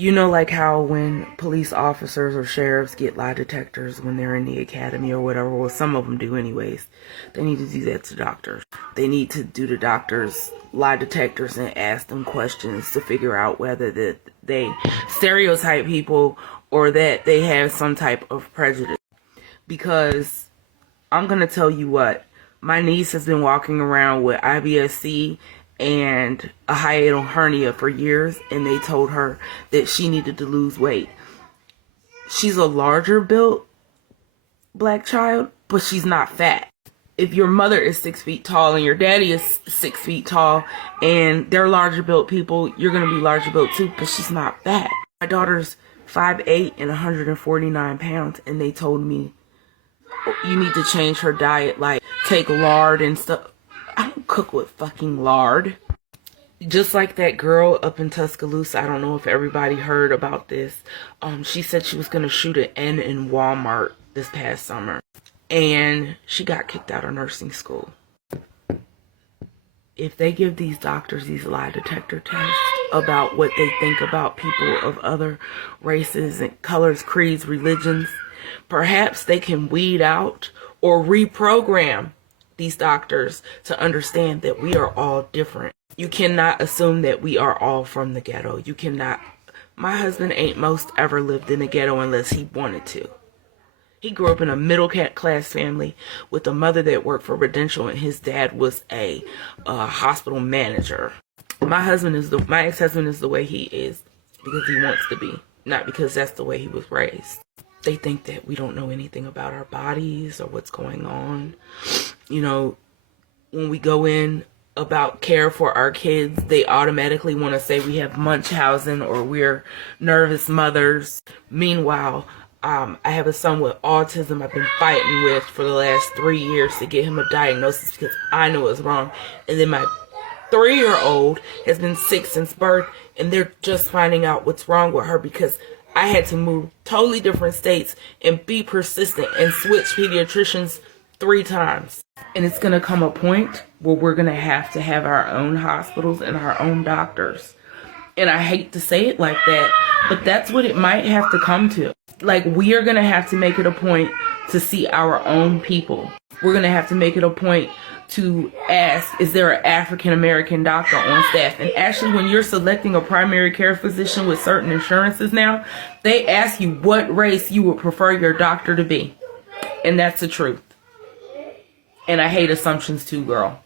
You know, like how when police officers or sheriffs get lie detectors when they're in the academy or whatever, well, some of them do anyways. They need to do that to doctors. They need to do to doctors lie detectors and ask them questions to figure out whether that they stereotype people or that they have some type of prejudice. Because I'm gonna tell you what, my niece has been walking around with IBS-C and a hiatal hernia for years, and they told her that she needed to lose weight. She's a larger built black child, but she's not fat. If your mother is 6 feet tall and your daddy is 6 feet tall and they're larger built people, you're gonna be larger built too, but she's not fat. My daughter's 5'8" and 149 pounds, and they told me you need to change her diet, like take lard and stuff. I don't cook with fucking lard. Just like that girl up in Tuscaloosa, I don't know if everybody heard about this. She said she was going to shoot an N in Walmart this past summer. And she got kicked out of nursing school. If they give these doctors these lie detector tests about what they think about people of other races and colors, creeds, religions, perhaps they can weed out or reprogram these doctors to understand that we are all different. You cannot assume that we are all from the ghetto. You cannot. My husband ain't most ever lived in the ghetto unless he wanted to. He grew up in a middle class family with a mother that worked for Prudential, and his dad was a hospital manager. My ex-husband is the way he is because he wants to be, not because that's the way he was raised. They think that we don't know anything about our bodies or what's going on. You know, when we go in about care for our kids, they automatically want to say we have Munchausen or we're nervous mothers. Meanwhile, I have a son with autism I've been fighting with for the last 3 years to get him a diagnosis because I knew it was wrong. And then my 3-year-old has been sick since birth, and they're just finding out what's wrong with her because I had to move totally different states and be persistent and switch pediatricians 3 times. And it's going to come a point where we're going to have our own hospitals and our own doctors. And I hate to say it like that, but that's what it might have to come to. Like, we are going to have to make it a point to see our own people. We're going to have to make it a point to ask, is there an African American doctor on staff? And actually, when you're selecting a primary care physician with certain insurances now, they ask you what race you would prefer your doctor to be. And that's the truth. And I hate assumptions too, girl.